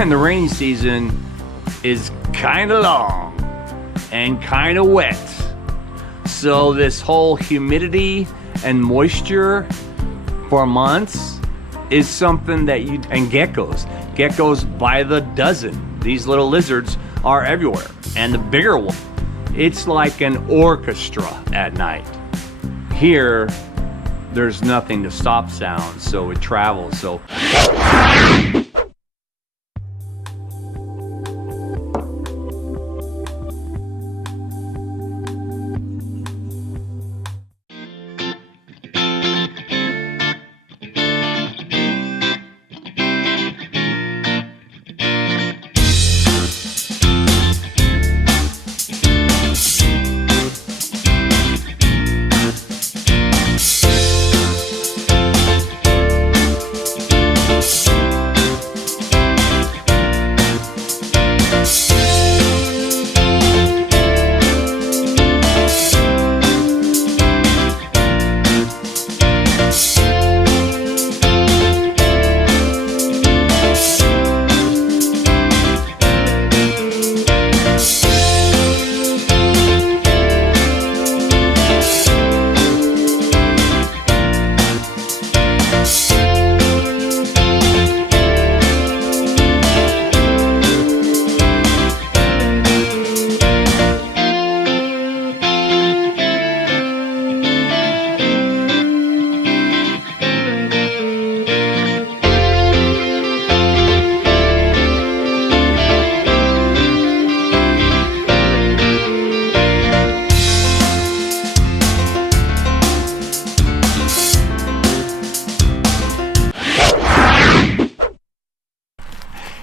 And the rainy season is kind of long and kind of wet. So this whole humidity and moisture for months is something that and geckos by the dozen. These little lizards are everywhere. And the bigger one, it's like an orchestra at night. Here, there's nothing to stop sound, so it travels. So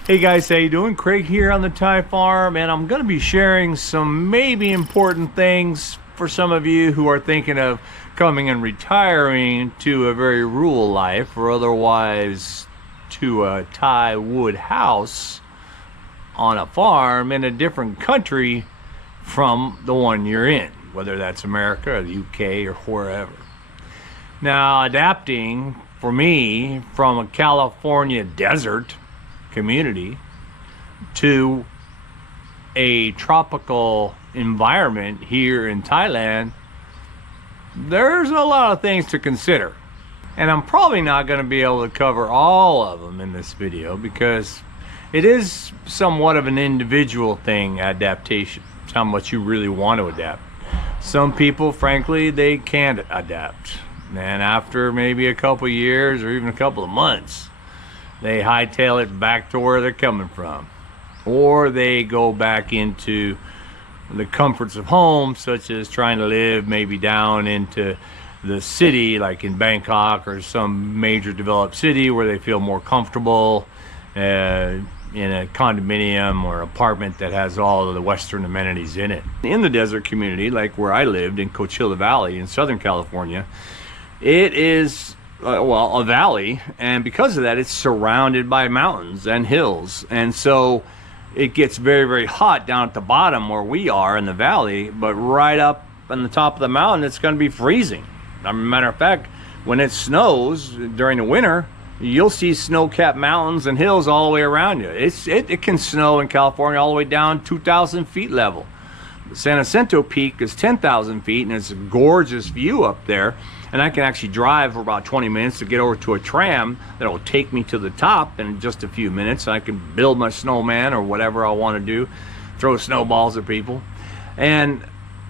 hey guys, how you doing? Craig here on the Thai farm, and I'm going to be sharing some maybe important things for some of you who are thinking of coming and retiring to a very rural life, or otherwise to a Thai wood house on a farm in a different country from the one you're in, whether that's America or the UK or wherever. Now, adapting for me from a California desert community to a tropical environment here in Thailand, there's a lot of things to consider, and I'm probably not going to be able to cover all of them in this video because it is somewhat of an individual thing. Adaptation, it's how much you really want to adapt. Some people, frankly, they can't adapt, and after maybe a couple years or even a couple of months, they hightail it back to where they're coming from, or they go back into the comforts of home, such as trying to live maybe down into the city, like in Bangkok or some major developed city where they feel more comfortable in a condominium or apartment that has all of the Western amenities in it. In the desert community, like where I lived in Coachella Valley in Southern California, it is well, a valley, and because of that, it's surrounded by mountains and hills, and so it gets very, very hot down at the bottom where we are in the valley, but right up on the top of the mountain, it's going to be freezing. As a matter of fact, when it snows during the winter, you'll see snow-capped mountains and hills all the way around you. It can snow in California all the way down 2,000 feet level. The San Jacinto Peak is 10,000 feet, and it's a gorgeous view up there. And I can actually drive for about 20 minutes to get over to a tram that will take me to the top in just a few minutes. I can build my snowman or whatever I want to do, throw snowballs at people. And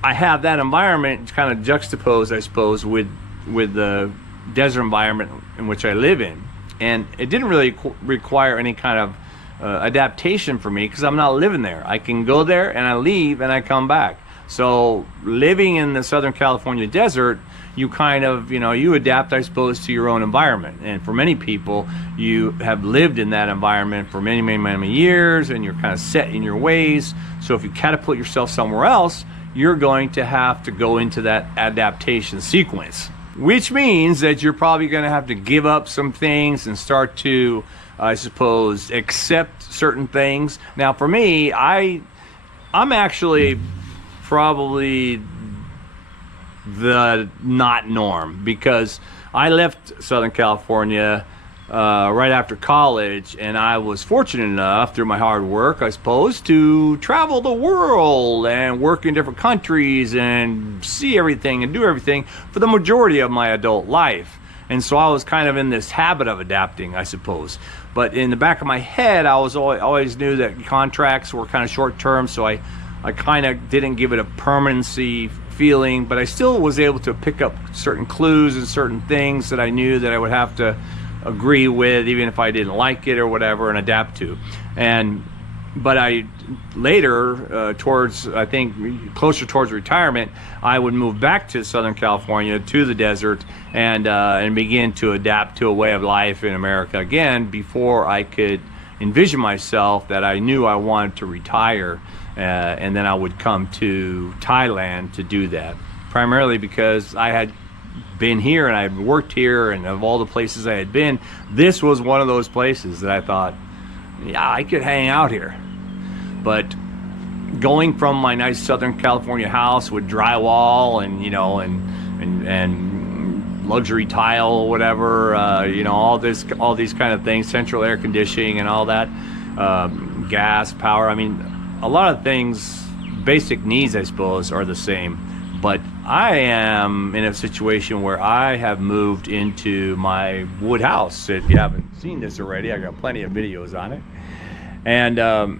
I have that environment kind of juxtaposed, I suppose, with the desert environment in which I live in. And it didn't really require any kind of adaptation for me because I'm not living there. I can go there and I leave and I come back. So living in the Southern California desert, you kind of, you adapt, I suppose, to your own environment. And for many people, you have lived in that environment for many, many, many years, and you're kind of set in your ways. So if you catapult yourself somewhere else, you're going to have to go into that adaptation sequence, which means that you're probably going to have to give up some things and start to, I suppose, accept certain things. Now, for me, I'm actually probably the not norm, because I left Southern California right after college, and I was fortunate enough through my hard work, I suppose, to travel the world and work in different countries and see everything and do everything for the majority of my adult life. And so I was kind of in this habit of adapting, I suppose. But in the back of my head, I was always knew that contracts were kind of short term, so I kind of didn't give it a permanency feeling, but I still was able to pick up certain clues and certain things that I knew that I would have to agree with, even if I didn't like it or whatever, and adapt to. But I later, towards, I think closer towards retirement, I would move back to Southern California, to the desert, and begin to adapt to a way of life in America again, before I could envision myself that I knew I wanted to retire, and then I would come to Thailand to do that, primarily because I had been here and I had worked here, and of all the places I had been, this was one of those places that I thought, yeah, I could hang out here. But going from my nice Southern California house with drywall and, you know, and luxury tile or whatever, you know, all these kind of things, central air conditioning and all that, gas, power, I mean, a lot of things, basic needs, I suppose, are the same. But I am in a situation where I have moved into my wood house. If you haven't seen this already, I got plenty of videos on it. And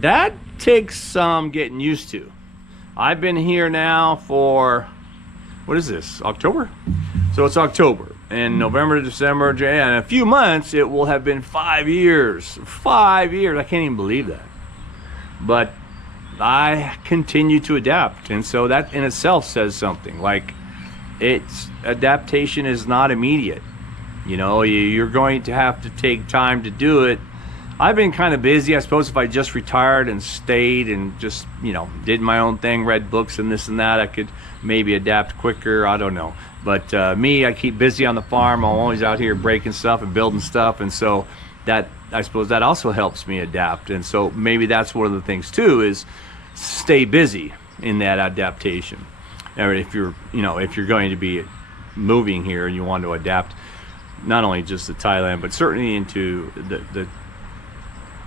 that takes some getting used to. I've been here now for, what is this, October? So it's October. And November, December, January, in a few months, it will have been 5 years. 5 years, I can't even believe that. But I continue to adapt, and so that in itself says something. Like, adaptation is not immediate. You know, you're going to have to take time to do it. I've been kind of busy. I suppose if I just retired and stayed and just, you know, did my own thing, read books and this and that, I could maybe adapt quicker. I don't know. But me, I keep busy on the farm. I'm always out here breaking stuff and building stuff, and so that, I suppose that also helps me adapt. And so maybe that's one of the things too, is stay busy in that adaptation. Or if you're, you know, if you're going to be moving here and you want to adapt, not only just to Thailand, but certainly into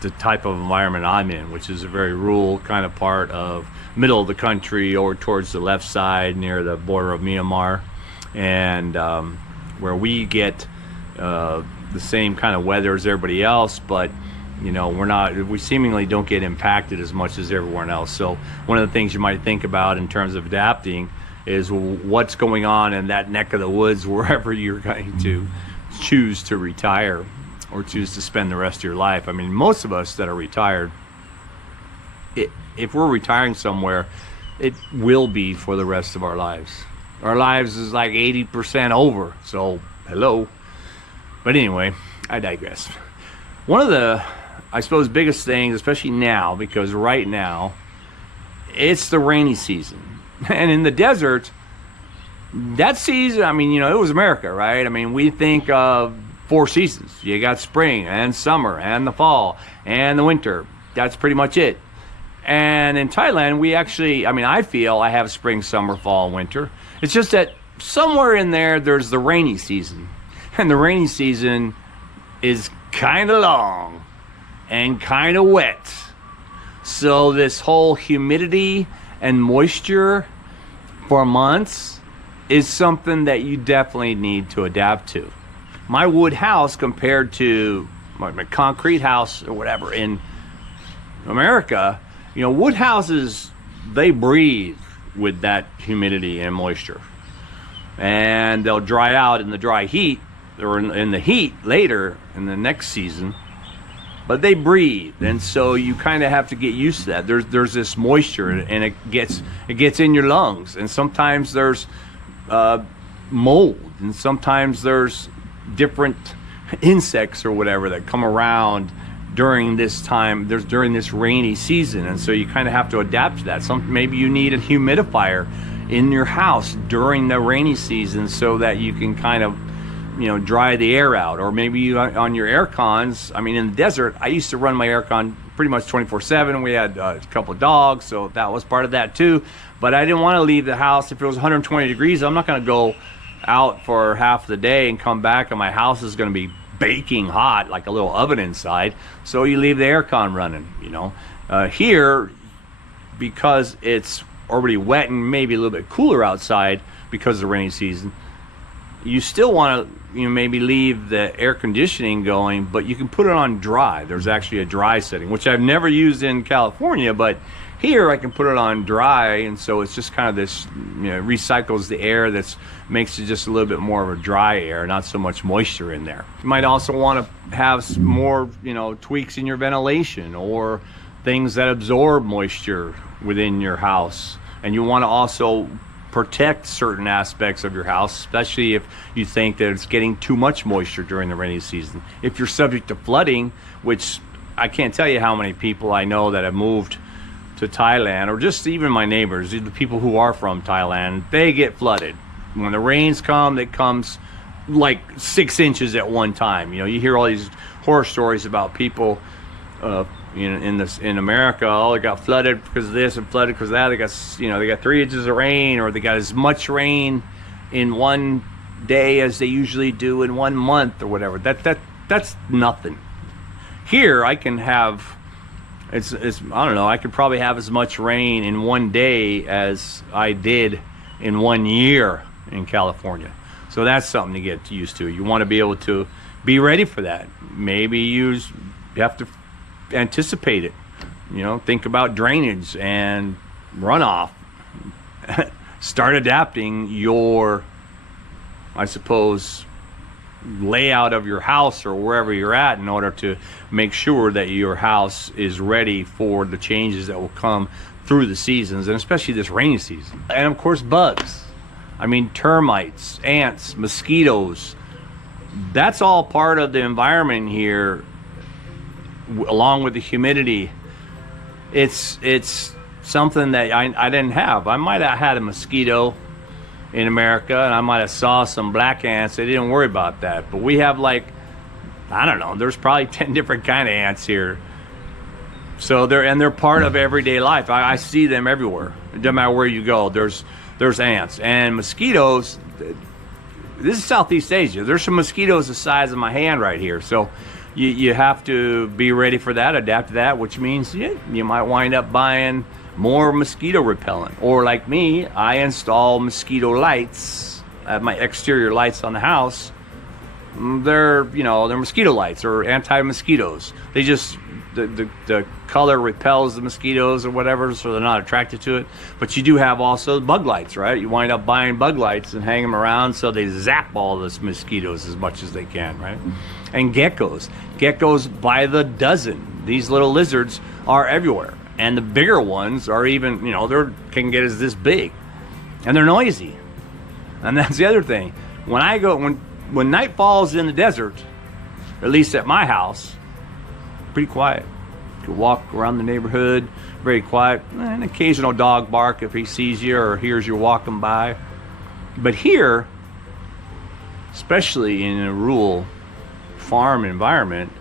the type of environment I'm in, which is a very rural kind of part of middle of the country, or towards the left side near the border of Myanmar, and where we get the same kind of weather as everybody else, but you know, we seemingly don't get impacted as much as everyone else. So one of the things you might think about in terms of adapting is what's going on in that neck of the woods wherever you're going to choose to retire or choose to spend the rest of your life. I mean, most of us that are retired, if we're retiring somewhere, it will be for the rest of our lives. Our lives is like 80% over, so hello. But anyway, I digress. One of the, I suppose, biggest things, especially now, because right now it's the rainy season, and in the desert, that season, I mean, you know, it was America, right? I mean, we think of 4 seasons. You got spring and summer and the fall and the winter. That's pretty much it. And in Thailand, we actually, I mean, I feel I have spring, summer, fall, winter. It's just that somewhere in there, there's the rainy season, and the rainy season is kind of long and kind of wet. So this whole humidity and moisture for months is something that you definitely need to adapt to. My wood house compared to my concrete house or whatever in America, you know, wood houses, they breathe with that humidity and moisture, and they'll dry out in the dry heat, or in the heat later in the next season, but they breathe, and so you kind of have to get used to that. There's this moisture, and it gets in your lungs, and sometimes there's mold, and sometimes there's different insects or whatever that come around during this time, during this rainy season, and so you kind of have to adapt to that. Maybe you need a humidifier in your house during the rainy season so that you can kind of, you know, dry the air out. Or maybe you, on your air cons, I mean, in the desert, I used to run my air con pretty much 24/7. We had a couple of dogs, so that was part of that too. But I didn't want to leave the house if it was 120 degrees. I'm not going to go out for half the day and come back and my house is going to be baking hot, like a little oven inside, so you leave the aircon running, you know. Here, because it's already wet and maybe a little bit cooler outside because of the rainy season, you still want to, you know, maybe leave the air conditioning going, but you can put it on dry. There's actually a dry setting, which I've never used in California, but here I can put it on dry, and so it's just kind of this, you know, recycles the air, that's makes it just a little bit more of a dry air, not so much moisture in there. You might also want to have some more, you know, tweaks in your ventilation or things that absorb moisture within your house, and you want to also protect certain aspects of your house, especially if you think that it's getting too much moisture during the rainy season. If you're subject to flooding, which I can't tell you how many people I know that have moved to Thailand, or just even my neighbors, the people who are from Thailand, they get flooded. When the rains come, it comes like 6 inches at one time. You know, you hear all these horror stories about people in America. Oh, they got flooded because of this and flooded because of that. They got, you know, they got 3 inches of rain, or they got as much rain in one day as they usually do in 1 month or whatever. That's nothing. Here I can have, it's I don't know, I could probably have as much rain in one day as I did in 1 year in California. So that's something to get used to. You want to be able to be ready for that. Maybe you have to anticipate it. You know, think about drainage and runoff. Start adapting your, I suppose, layout of your house or wherever you're at in order to make sure that your house is ready for the changes that will come through the seasons, and especially this rainy season. And of course, bugs. I mean, termites, ants, mosquitoes. That's all part of the environment here, along with the humidity. It's something that I didn't have. I might have had a mosquito in America, and I might have saw some black ants. They didn't worry about that. But we have, like, I don't know, there's probably 10 different kind of ants here. So they're part of everyday life. I see them everywhere. It doesn't matter where you go. There's ants and mosquitoes. This is Southeast Asia. There's some mosquitoes the size of my hand right here. So you have to be ready for that, adapt to that, which means you might wind up buying more mosquito repellent. Or like me, I install mosquito lights. I have my exterior lights on the house. They're mosquito lights or anti-mosquitoes. They just, the color repels the mosquitoes or whatever, so they're not attracted to it. But you do have also bug lights, right? You wind up buying bug lights and hang them around so they zap all those mosquitoes as much as they can, right? And geckos by the dozen. These little lizards are everywhere, and the bigger ones are even, they can get as this big, and they're noisy. And that's the other thing. When night falls in the desert, at least at my house, pretty quiet. You can walk around the neighborhood, very quiet. An occasional dog bark if he sees you or hears you walking by. But here, especially in a rural farm environment,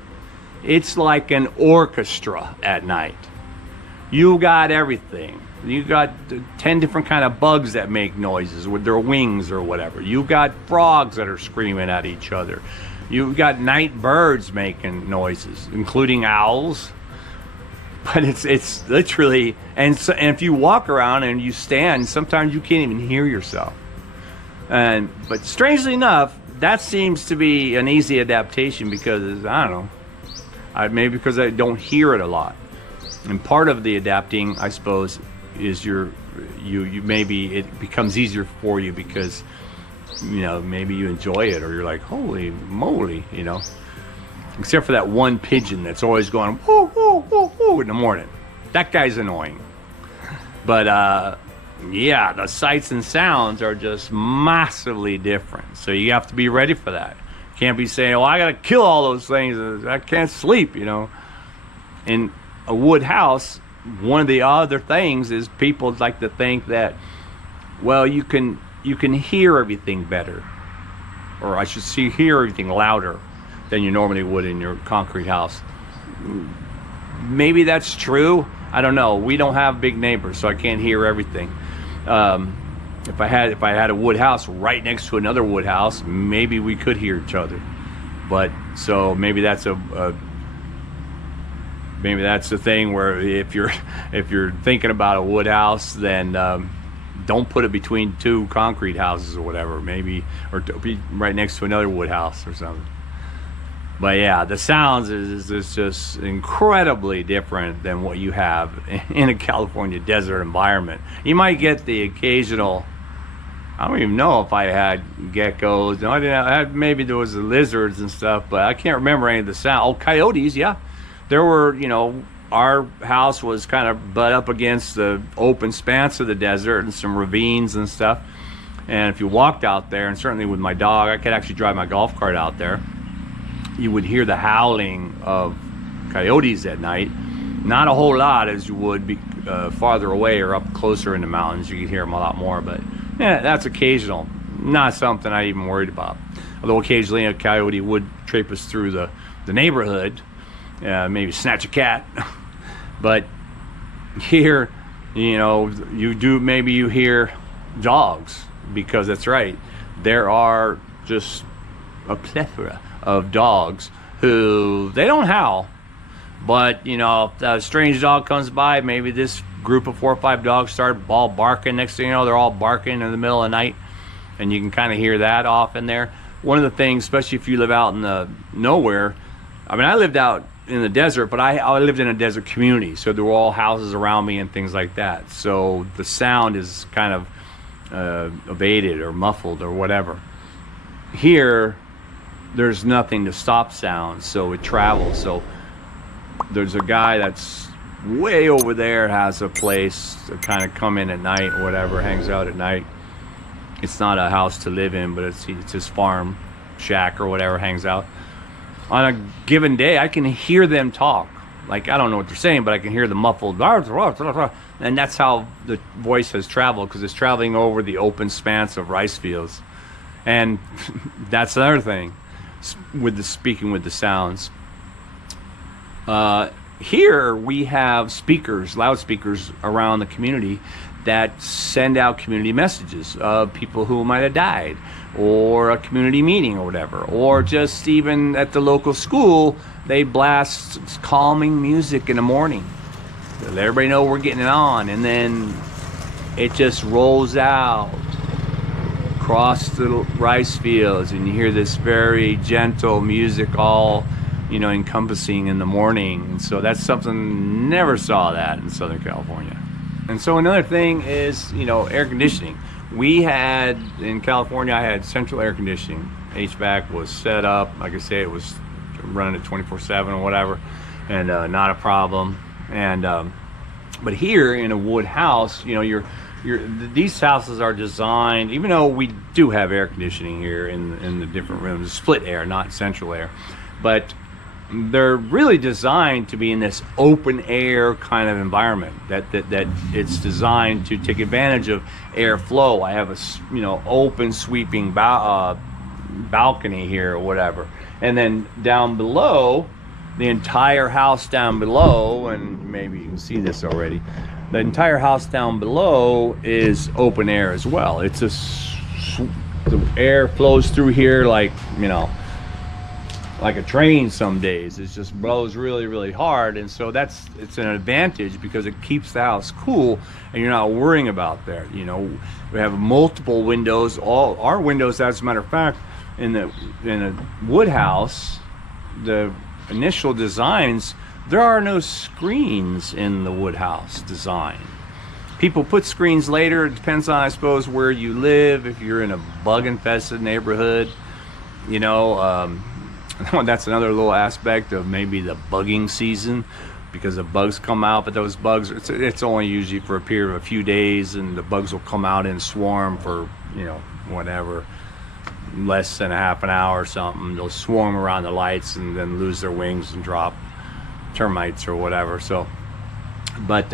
it's like an orchestra at night. You got everything. You got 10 different kind of bugs that make noises with their wings or whatever. You got frogs that are screaming at each other. You've got night birds making noises, including owls. But it's literally, and if you walk around and you stand, sometimes you can't even hear yourself. But strangely enough, that seems to be an easy adaptation because, I don't know, maybe because I don't hear it a lot. And part of the adapting, I suppose, is you maybe it becomes easier for you because maybe you enjoy it, or you're like, holy moly, except for that one pigeon that's always going whoo whoo whoo whoo in the morning. That guy's annoying. But yeah, the sights and sounds are just massively different, so you have to be ready for that. You can't be saying, oh, I gotta kill all those things, I can't sleep. In a wood house, one of the other things is people like to think that, well, you can hear everything better, or I should hear everything louder than you normally would in your concrete house. Maybe that's true. I don't know. We don't have big neighbors, so I can't hear everything. If I had a wood house right next to another wood house, maybe we could hear each other. But So maybe that's maybe that's the thing where if you're thinking about a wood house, then don't put it between two concrete houses or whatever, maybe, or be right next to another wood house or something. But yeah, the sounds is just incredibly different than what you have in a California desert environment. You might get the occasional, I don't even know if I had geckos. No, I didn't. I had, maybe there was the lizards and stuff, but I can't remember any of the sound. Oh, coyotes, yeah. There were, you know, our house was kind of butt up against the open expanse of the desert and some ravines and stuff. And if you walked out there, and certainly with my dog, I could actually drive my golf cart out there, you would hear the howling of coyotes at night. Not a whole lot as you would be farther away or up closer in the mountains. You could hear them a lot more, but yeah, that's occasional. Not something I even worried about. Although occasionally a coyote would traipse through the neighborhood, maybe snatch a cat. But here, you know, maybe you hear dogs, because that's right. There are just a plethora of dogs who, they don't howl, but you know, if a strange dog comes by, maybe this group of 4 or 5 dogs start all barking. Next thing you know, they're all barking in the middle of the night, and you can kind of hear that off in there. One of the things, especially if you live out in the nowhere, I mean, I lived out in the desert, but I lived in a desert community, so there were all houses around me and things like that, so the sound is kind of abated or muffled or whatever. Here there's nothing to stop sound, so it travels. So there's a guy that's way over there, has a place to kind of come in at night or whatever, hangs out at night. It's not a house to live in, but it's his farm shack or whatever, hangs out. On a given day, I can hear them talk. Like, I don't know what they're saying, but I can hear the muffled, and that's how the voice has traveled, because it's traveling over the open expanse of rice fields. And that's another thing with speaking with the sounds. Here we have speakers, loudspeakers around the community that send out community messages of people who might have died, or a community meeting or whatever, or just even at the local school, they blast calming music in the morning to let everybody know we're getting it on, and then it just rolls out across the rice fields, and you hear this very gentle music, all, you know, encompassing in the morning. And so that's something, never saw that in Southern California. And so another thing is, you know, air conditioning. We had, in California, I had central air conditioning. HVAC was set up, like I say, it was running at 24/7 or whatever, and not a problem. And but here in a wood house, you know, these houses are designed, even though we do have air conditioning here in the different rooms, split air, not central air, but they're really designed to be in this open air kind of environment, that it's designed to take advantage of airflow. I have a, you know, open sweeping balcony here or whatever, and then down below, the entire house down below, and maybe you can see this already, the entire house down below is open air as well. It's the air flows through here like, you know, like a train some days. It just blows really, really hard, and so it's an advantage because it keeps the house cool, and you're not worrying about that. You know, we have multiple windows. All our windows, as a matter of fact, in a wood house, the initial designs, there are no screens in the wood house design. People put screens later. It depends on, I suppose, where you live. If you're in a bug infested neighborhood, you know, that's another little aspect of maybe the bugging season, because the bugs come out, but those bugs, it's only usually for a period of a few days, and the bugs will come out in swarm for, you know, whatever, less than a half an hour or something. They'll swarm around the lights and then lose their wings and drop termites or whatever. So, but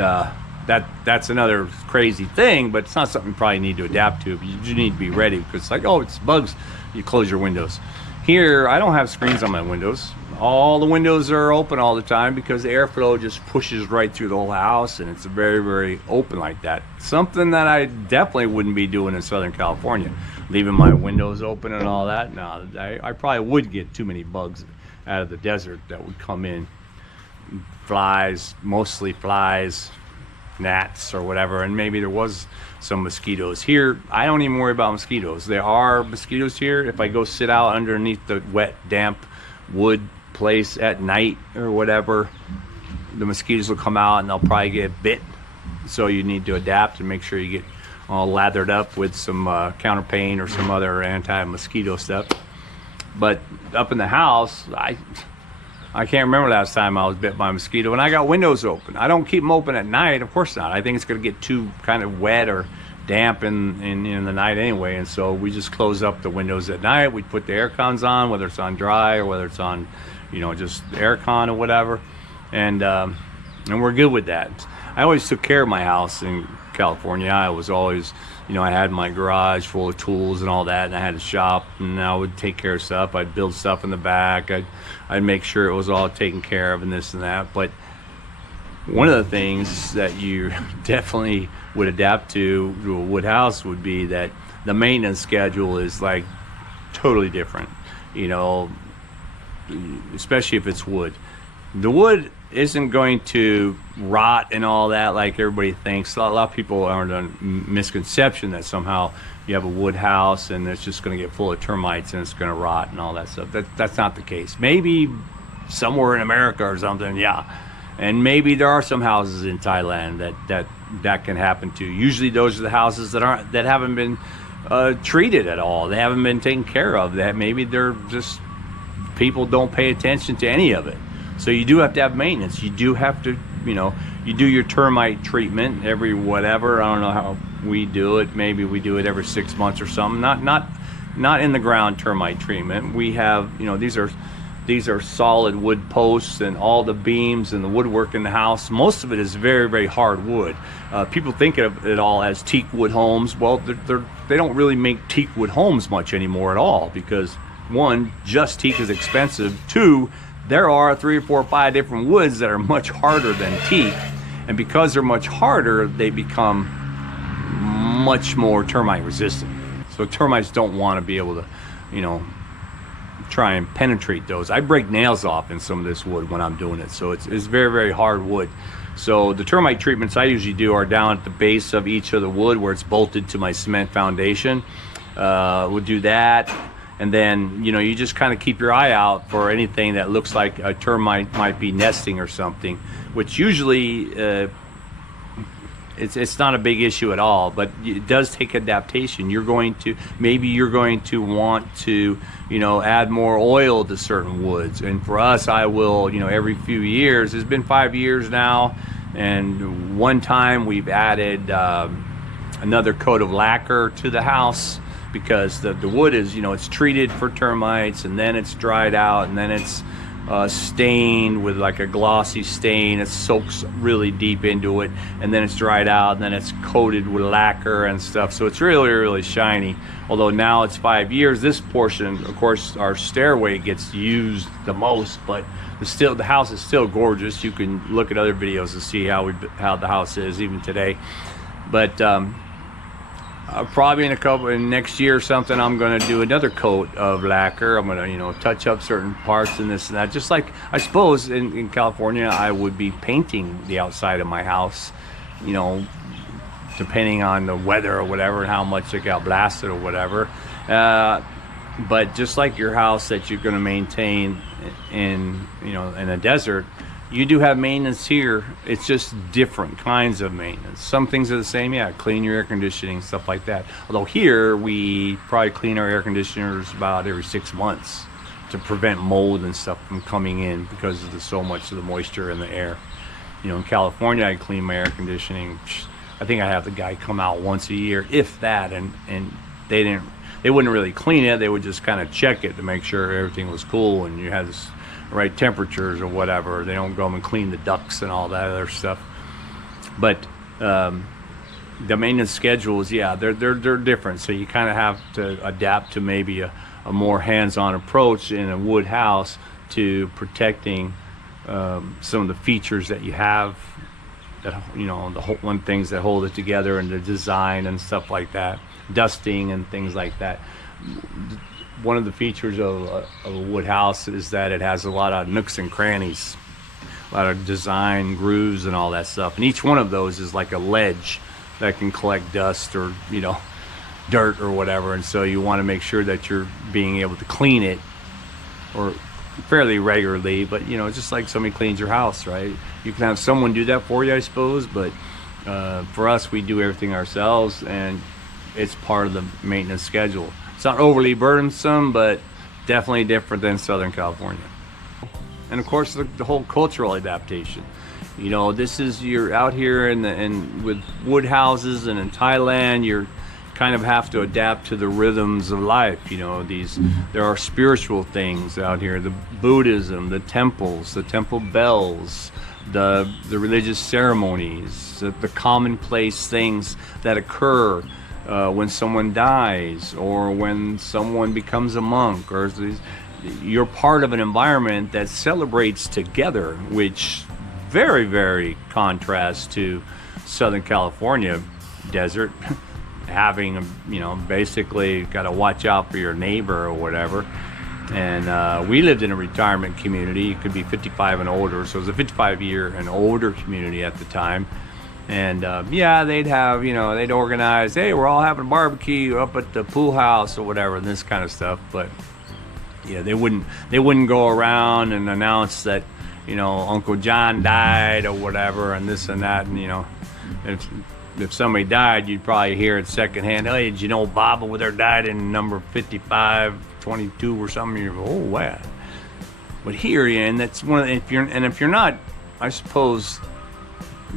that's another crazy thing, but it's not something you probably need to adapt to. But you need to be ready, because it's like, oh, it's bugs, you close your windows. Here, I don't have screens on my windows. All the windows are open all the time because the airflow just pushes right through the whole house, and it's very, very open like that. Something that I definitely wouldn't be doing in Southern California, leaving my windows open and all that. No, I probably would get too many bugs out of the desert that would come in. Flies, mostly flies, gnats or whatever, and maybe there was some mosquitoes. Here, I don't even worry about mosquitoes. There are mosquitoes here. If I go sit out underneath the wet, damp wood place at night or whatever, the mosquitoes will come out and they'll probably get bit. So you need to adapt and make sure you get all lathered up with some Kamphaeng or some other anti-mosquito stuff. But up in the house, I can't remember last time I was bit by a mosquito, and I got windows open. I don't keep them open at night, of course not. I think it's going to get too kind of wet or damp in the night anyway, and so we just close up the windows at night. We put the air cons on, whether it's on dry or whether it's on, you know, just air con or whatever, and we're good with that. I always took care of my house in California. I was always, you know, I had my garage full of tools and all that, and I had a shop, and I would take care of stuff. I'd build stuff in the back. I'd make sure it was all taken care of and this and that. But one of the things that you definitely would adapt to a wood house would be that the maintenance schedule is like totally different, you know, especially if it's wood. The wood isn't going to rot and all that like everybody thinks. A lot of people are under misconception that somehow you have a wood house and it's just going to get full of termites and it's going to rot and all that stuff. That's not the case. Maybe somewhere in America or something, yeah. And maybe there are some houses in Thailand that can happen to. Usually those are the houses that haven't been treated at all. They haven't been taken care of. That maybe they're just, people don't pay attention to any of it. So you do have to have maintenance. You do have to, you know, you do your termite treatment every whatever. I don't know how we do it. Maybe we do it every 6 months or something. Not in the ground termite treatment. We have, you know, these are solid wood posts, and all the beams and the woodwork in the house, most of it is very, very hard wood. People think of it all as teak wood homes. Well, they don't really make teak wood homes much anymore at all, because one, just teak is expensive. Two, there are 3 or 4 or 5 different woods that are much harder than teak, and because they're much harder, they become much more termite resistant. So termites don't want to be able to, you know, try and penetrate those. I break nails off in some of this wood when I'm doing it, so it's very, very hard wood. So the termite treatments I usually do are down at the base of each of the wood where it's bolted to my cement foundation. We'll do that. And then, you know, you just kind of keep your eye out for anything that looks like a termite might be nesting or something, which usually it's not a big issue at all, but it does take adaptation. Maybe you're going to want to, you know, add more oil to certain woods. And for us, I will, you know, every few years, it's been 5 years now, and one time we've added another coat of lacquer to the house, because the wood is, you know, it's treated for termites, and then it's dried out, and then it's stained with like a glossy stain. It soaks really deep into it, and then it's dried out, and then it's coated with lacquer and stuff. So it's really, really shiny. Although now it's 5 years, this portion, of course, our stairway gets used the most, but the house is still gorgeous. You can look at other videos to see how the house is even today. But probably in next year or something, I'm going to do another coat of lacquer. I'm going to, you know, touch up certain parts and this and that. Just like, I suppose in California, I would be painting the outside of my house, you know, depending on the weather or whatever, and how much it got blasted or whatever. But just like your house that you're going to maintain in, you know, in a desert, you do have maintenance here. It's just different kinds of maintenance. Some things are the same, yeah, clean your air conditioning, stuff like that. Although here, we probably clean our air conditioners about every 6 months to prevent mold and stuff from coming in because of so much of the moisture in the air. You know, in California, I clean my air conditioning. I think I have the guy come out once a year, if that, and they wouldn't really clean it. They would just kind of check it to make sure everything was cool and you had this right temperatures or whatever. They don't go and clean the ducts and all that other stuff. But the maintenance schedules, yeah, they're different. So you kind of have to adapt to maybe a more hands-on approach in a wood house to protecting some of the features that you have, that, you know, the things that hold it together, and the design and stuff like that, dusting and things like that. one of the features of a wood house is that it has a lot of nooks and crannies, a lot of design grooves and all that stuff, and each one of those is like a ledge that can collect dust or, you know, dirt or whatever, and so you want to make sure that you're being able to clean it or fairly regularly. But you know, just like somebody cleans your house, right? You can have someone do that for you, I suppose, but for us, we do everything ourselves, and it's part of the maintenance schedule. It's not overly burdensome, but definitely different than Southern California. And of course, the whole cultural adaptation. You know, this is, you're out here with wood houses, and in Thailand, you're kind of have to adapt to the rhythms of life. You know, there are spiritual things out here, the Buddhism, the temples, the temple bells, the religious ceremonies, the commonplace things that occur when someone dies or when someone becomes a monk, or you're part of an environment that celebrates together, which very, very contrasts to Southern California desert. Having, you know, basically got to watch out for your neighbor or whatever. And we lived in a retirement community. It could be 55 and older, so it was a 55-year and older community at the time. And yeah, they'd have, you know, they'd organize, hey, we're all having a barbecue up at the pool house or whatever, and this kind of stuff. But yeah, they wouldn't go around and announce that, you know, Uncle John died or whatever, and this and that. And you know, if somebody died, you'd probably hear it secondhand. Hey, did you know Bob over there died in number 5522 or something? You're, oh wow. But here, yeah, and that's one of the, if you're not, I suppose,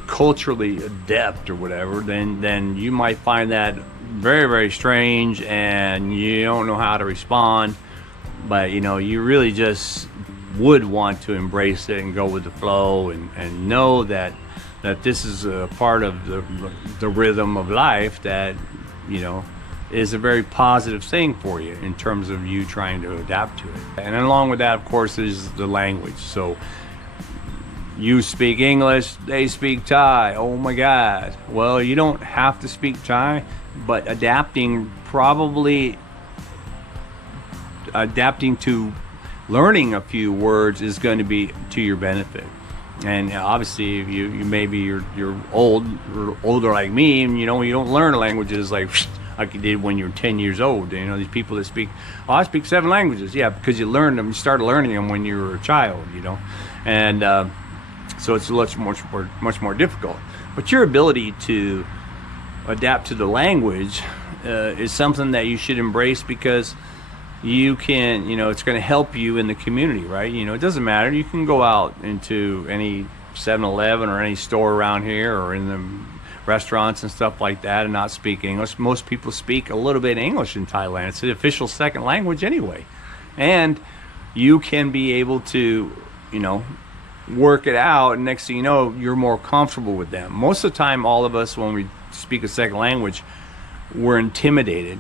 culturally adept or whatever, then you might find that very, very strange, and you don't know how to respond. But you know, you really just would want to embrace it and go with the flow, and know that this is a part of the rhythm of life that, you know, is a very positive thing for you in terms of you trying to adapt to it. And along with that, of course, is the language. So you speak English, they speak Thai. Oh my God. Well, you don't have to speak Thai, but adapting to learning a few words is going to be to your benefit. And obviously, if you maybe you're older like me, and you know, you don't learn languages like you did when you're 10 years old. You know, these people that speak, oh, I speak 7 languages. Yeah, because you learned them, you started learning them when you were a child. You know, and so it's much more difficult. But your ability to adapt to the language is something that you should embrace, because you can, you know, it's going to help you in the community, right? You know, it doesn't matter. You can go out into any 7-Eleven or any store around here, or in the restaurants and stuff like that, and not speak English. Most people speak a little bit of English in Thailand. It's the official second language anyway. And you can be able to, you know, work it out, and next thing you know, you're more comfortable with them. Most of the time, all of us, when we speak a second language, we're intimidated.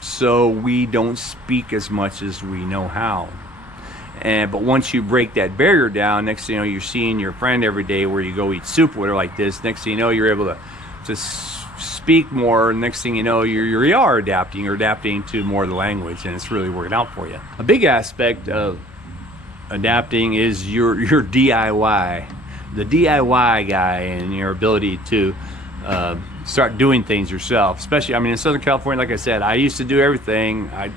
So we don't speak as much as we know how. But once you break that barrier down, next thing you know, you're seeing your friend every day where you go eat soup with her like this. Next thing you know, you're able to speak more. Next thing you know, you are adapting. You're adapting to more of the language, and it's really working out for you. A big aspect of adapting is your DIY. The DIY guy, and your ability to start doing things yourself. Especially, I mean, in Southern California, like I said, I used to do everything. I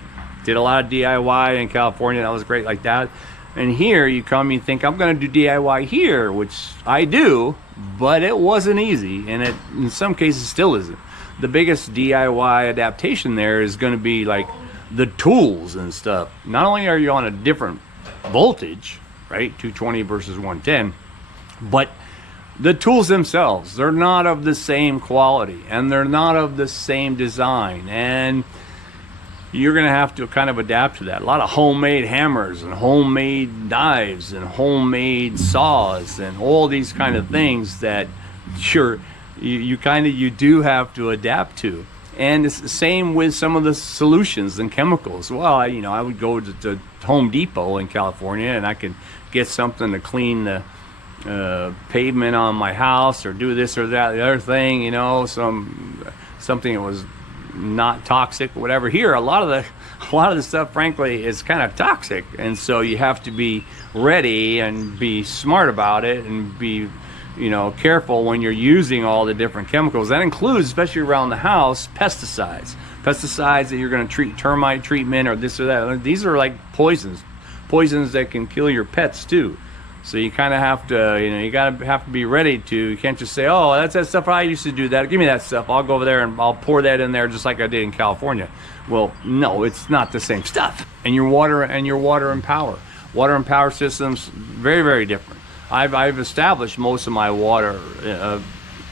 did a lot of DIY in California. That was great like that. And here you come, you think, I'm going to do DIY here, which I do, but it wasn't easy, and it in some cases still isn't. The biggest DIY adaptation there is going to be like the tools and stuff. Not only are you on a different voltage, right, 220 versus 110, but the tools themselves, they're not of the same quality, and they're not of the same design, and you're going to have to kind of adapt to that. A lot of homemade hammers and homemade knives and homemade saws and all these kind of things that you do have to adapt to. And it's the same with some of the solutions and chemicals. Well, I would go to Home Depot in California, and I could get something to clean the pavement on my house, or do this or that, the other thing, something that was not toxic or whatever. Here, a lot of the stuff, frankly, is kind of toxic, and so you have to be ready and be smart about it and be, you know, careful when you're using all the different chemicals. That includes, especially around the house, pesticides that you're going to treat, termite treatment or this or that. These are like poisons that can kill your pets too. So you kind of have to, you know, you have to be ready to. You can't just say, oh, that's that stuff I used to do that. Give me that stuff. I'll go over there and I'll pour that in there just like I did in California. Well, no, it's not the same stuff. And your water and power systems, very, very different. I've established most of my water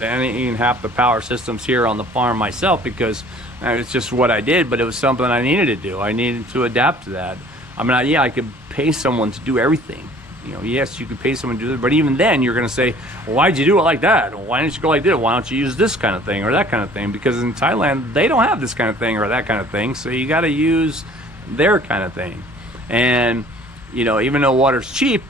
and even half the power systems here on the farm myself, because it's just what I did, but it was something I needed to do. I needed to adapt to that. I mean, yeah, I could pay someone to do everything. You know, yes, you could pay someone to do it, but even then you're going to say, well, why'd you do it like that? Why didn't you go like this? Why don't you use this kind of thing or that kind of thing? Because in Thailand, they don't have this kind of thing or that kind of thing, so you got to use their kind of thing. And, you know, even though water's cheap,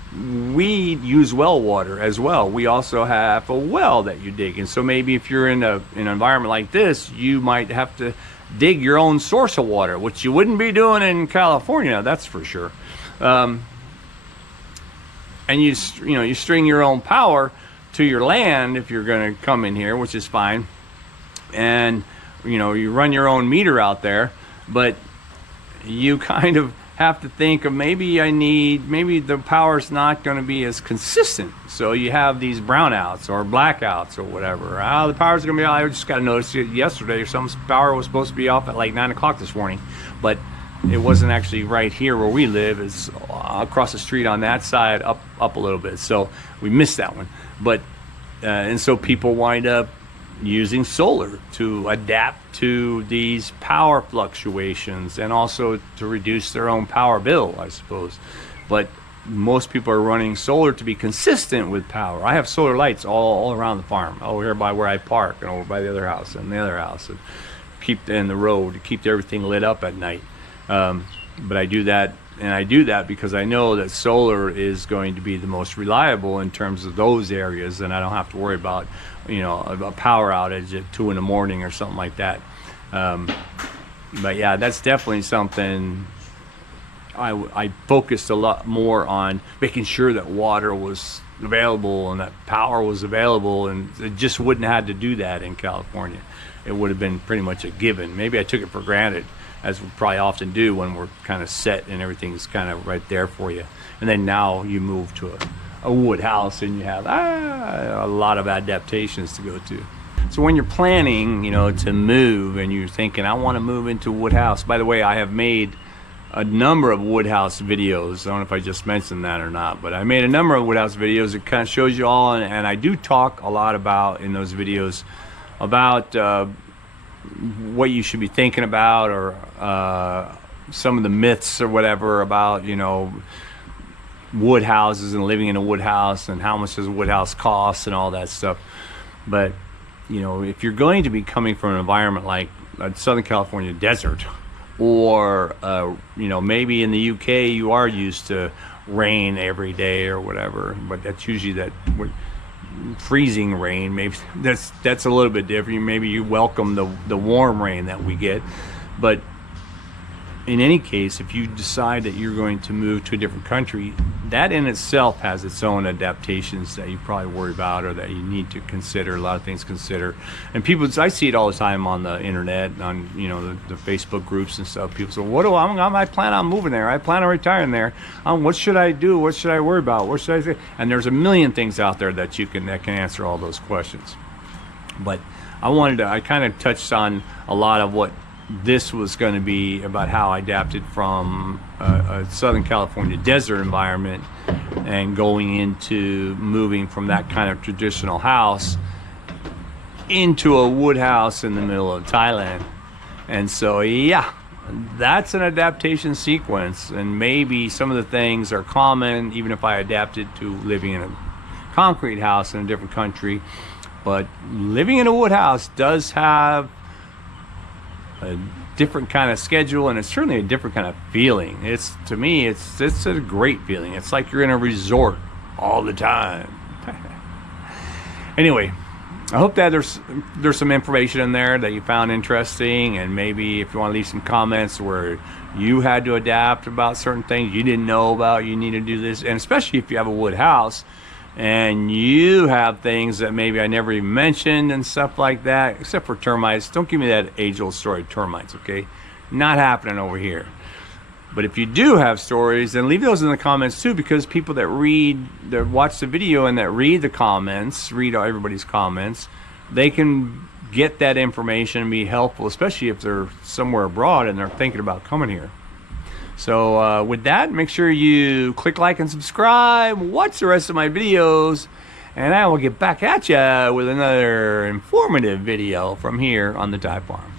we use well water as well. We also have a well that you dig. And so maybe if you're in an environment like this, you might have to dig your own source of water, which you wouldn't be doing in California, that's for sure. And you string your own power to your land if you're going to come in here, which is fine. And, you know, you run your own meter out there, but you kind of have to think of maybe the power's not going to be as consistent. So you have these brownouts or blackouts or whatever. The power's going to be out. I just got to notice it yesterday or some power was supposed to be off at like 9 o'clock this morning, but it wasn't actually right here where we live. It's across the street on that side, up a little bit. So we missed that one. But and so people wind up using solar to adapt to these power fluctuations and also to reduce their own power bill, I suppose. But most people are running solar to be consistent with power. I have solar lights all around the farm, over here by where I park and over by the other house and the other house, and keep in the road to keep everything lit up at night. But I do that, and I do that because I know that solar is going to be the most reliable in terms of those areas, and I don't have to worry about, you know, a power outage at 2 in the morning or something like that. But yeah, that's definitely something I focused a lot more on, making sure that water was available and that power was available, and it just wouldn't have had to do that in California. It would have been pretty much a given. Maybe I took it for granted, as we probably often do when we're kind of set and everything's kind of right there for you. And then now you move to a wood house and you have a lot of adaptations to go to. So when you're planning, you know, to move and you're thinking, I want to move into a wood house. By the way, I have made a number of wood house videos. I don't know if I just mentioned that or not, but I made a number of wood house videos. It kind of shows you all, and I do talk a lot about in those videos about what you should be thinking about, or some of the myths or whatever about, you know, wood houses and living in a wood house and how much does a wood house cost and all that stuff. But, you know, if you're going to be coming from an environment like Southern California desert, or you know, maybe in the UK you are used to rain every day or whatever, but that's usually that freezing rain. Maybe that's a little bit different. Maybe you welcome the warm rain that we get. But in any case, if you decide that you're going to move to a different country, that in itself has its own adaptations that you probably worry about, or that you need to consider. A lot of things to consider. And people, I see it all the time on the internet, on, you know, the Facebook groups and stuff. People say, I plan on moving there. I plan on retiring there. What should I do? What should I worry about? What should I say? And there's a million things out there that can answer all those questions. But I kind of touched on a lot of what this was going to be about, how I adapted from a Southern California desert environment and going into moving from that kind of traditional house into a wood house in the middle of Thailand. And so, yeah, that's an adaptation sequence, and maybe some of the things are common even if I adapted to living in a concrete house in a different country. But living in a wood house does have a different kind of schedule, and it's certainly a different kind of feeling. To me, it's a great feeling. It's like you're in a resort all the time. Anyway, I hope that there's some information in there that you found interesting, and maybe if you want to leave some comments where you had to adapt about certain things you didn't know about, you need to do this, and especially if you have a wood house and you have things that maybe I never even mentioned and stuff like that, except for termites. Don't give me that age-old story of termites, okay? Not happening over here. But if you do have stories, then leave those in the comments too, because people that watch the video and that read the comments, read everybody's comments, they can get that information and be helpful, especially if they're somewhere abroad and they're thinking about coming here. So with that, make sure you click like and subscribe, watch the rest of my videos, and I will get back at you with another informative video from here on the Thai Farm.